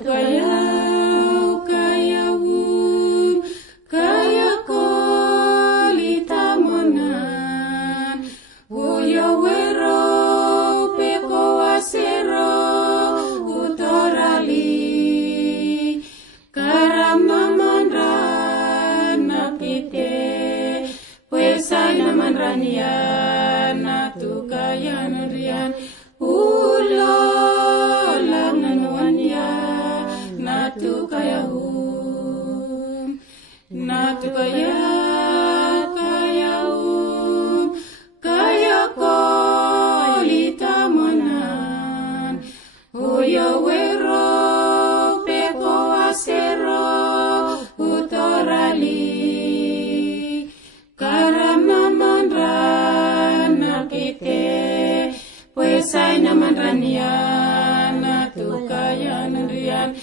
kayau kayawun kaya kolita monan uyo wero peko wasero utorali karamamandra napite puesai namanrania natukaya nurian ulo langanuania natukaya natukaya kayau kaya kolita monan uyo wero peko asero utorali karamamandra napite puesai namanrania natukaya nurian